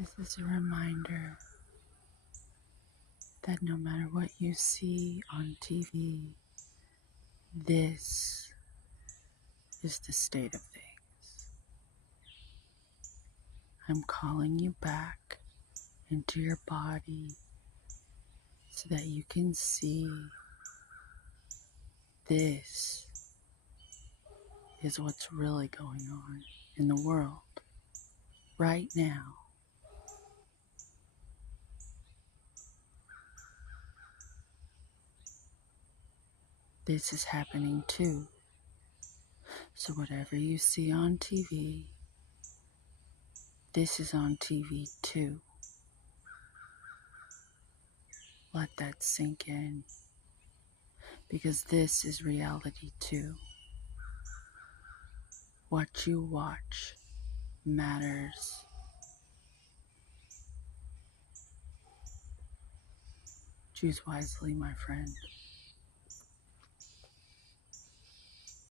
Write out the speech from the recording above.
This is a reminder that no matter what you see on TV, this is the state of things. I'm calling you back into your body so that you can see this is what's really going on in the world right now. This is happening too. So whatever you see on TV, this is on TV too. Let that sink in, because this is reality too. What you watch matters. Choose wisely, my friend.